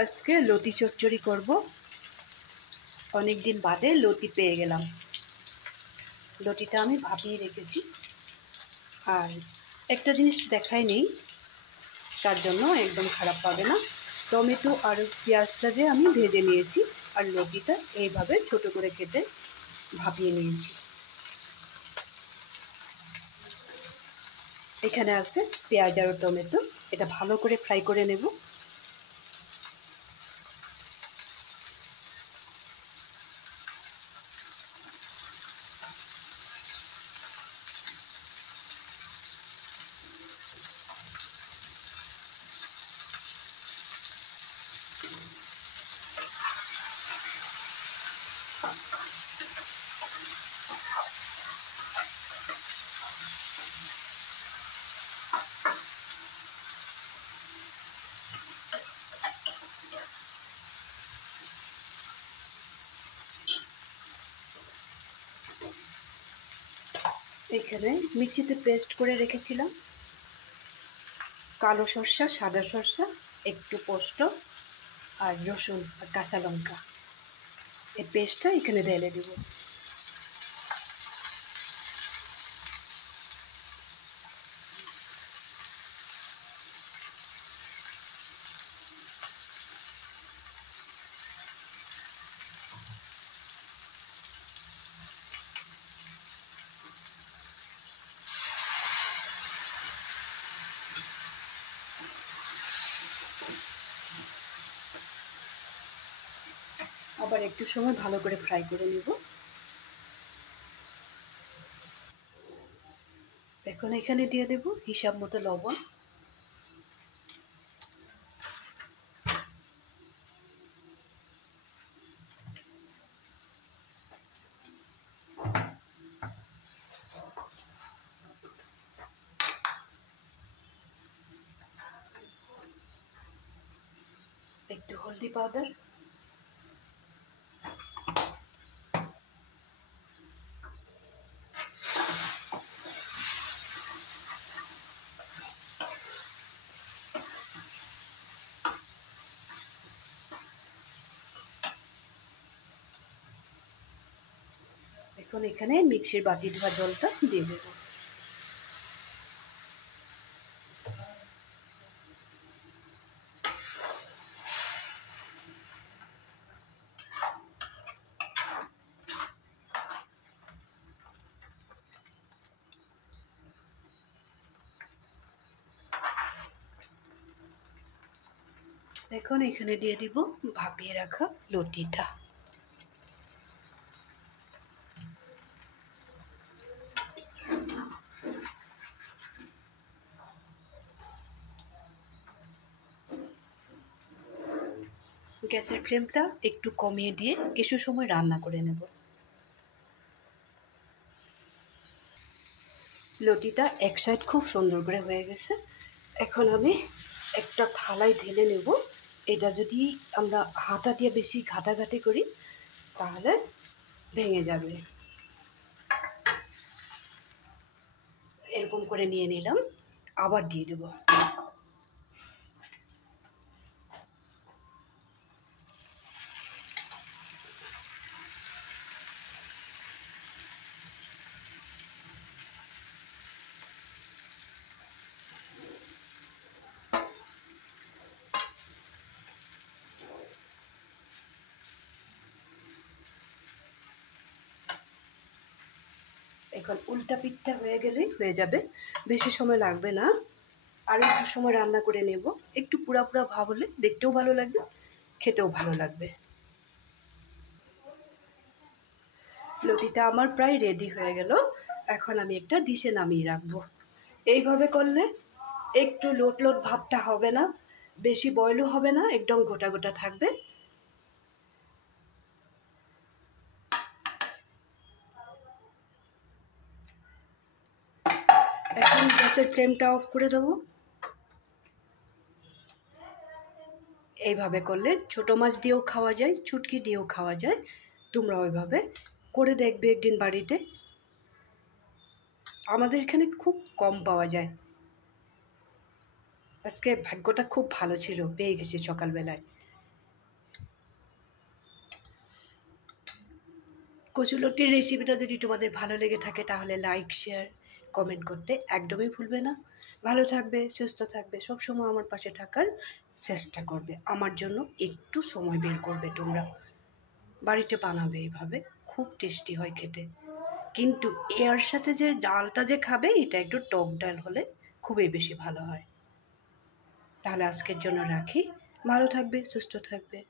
আজকে লতি চচ্চড়ি করব। অনেক দিন বাদে লতি পেয়ে গেলাম। লতিটা আমি ভাপিয়ে রেখেছি। আর একটা জিনিস দেখাই নেই, তার জন্য একদম খারাপ পাবে না। টমেটো আর পেঁয়াজটা যে আমি ভেজে নিয়েছি, আর লতিটা এইভাবে ছোট করে কেটে ভাপিয়ে নিয়েছি। এখানে আছে পেঁয়াজ আর টমেটো, এটা ভালো করে ফ্রাই করে নেব। এখানে মিক্সিতে পেস্ট করে রেখেছিলাম কালো সরষা, সাদা সরষা, একটু পোস্ত আর রসুন আর কাঁচা লঙ্কা। এই পেস্টটা এখানে ঢেলে দেব। আবার একটু সময় ভালো করে ফ্রাই করে নেব। এখন এখানে দিয়ে দেব হিসাব মতো লবণ, একটু হলদি পাউডার, এখন এখানে মিক্সির বাটি ধোয়া জলটা দিয়ে দেব। এখন এখানে দিয়ে দিব ভাপিয়ে রাখা লতিটা। গ্যাসের ফ্লেমটা একটু কমিয়ে দিয়ে কিছু সময় রান্না করে নেব। লতিটা এক সাইড খুব সুন্দর করে হয়ে গেছে। এখন আমি একটা থালায় ঢেলে নেব। এটা যদি আমরা হাতা দিয়ে বেশি ঘাটাঘাটি করি তাহলে ভেঙে যাবে। এরকম করে নিয়ে নিলাম, আবার দিয়ে দেব। এখন উল্টা পিঠটা হয়ে গেলেই হয়ে যাবে, বেশি সময় লাগবে না। আর একটু সময় রান্না করে নেব। একটু পুরা পুরা ভাব হলে দেখতেও ভালো লাগবে, খেতেও ভালো লাগবে। লতিটা আমার প্রায় রেডি হয়ে গেল। এখন আমি একটা ডিশে নামিয়ে রাখবো। এইভাবে করলে একটু লোট লোট ভাবটা হবে না, বেশি বয়লও হবে না, একদম গোটা গোটা থাকবে। এখন গ্যাসের ফ্লেমটা অফ করে দেবো। এইভাবে করলে ছোট মাছ দিয়েও খাওয়া যায়, চুটকি দিয়েও খাওয়া যায়। তোমরা ওইভাবে করে দেখবে একদিন বাড়িতে। আমাদের এখানে খুব কম পাওয়া যায়। আজকে ভাগ্যটা খুব ভালো ছিল, পেয়ে গেছি সকালবেলায়। কচুলতির রেসিপিটা যদি তোমাদের ভালো লেগে থাকে তাহলে লাইক শেয়ার কমেন্ট করতে একদমই ভুলবে না। ভালো থাকবে, সুস্থ থাকবে, সবসময় আমার পাশে থাকার চেষ্টা করবে। আমার জন্য একটু সময় বের করবে তোমরা। বাড়িতে বানাবে এইভাবে, খুব টেস্টি হয় খেতে। কিন্তু এর সাথে যে ডালটা যে খাবে এটা একটু টক ডাল হলে খুবই বেশি ভালো হয়। তাহলে আজকের জন্য রাখি। ভালো থাকবে, সুস্থ থাকবে।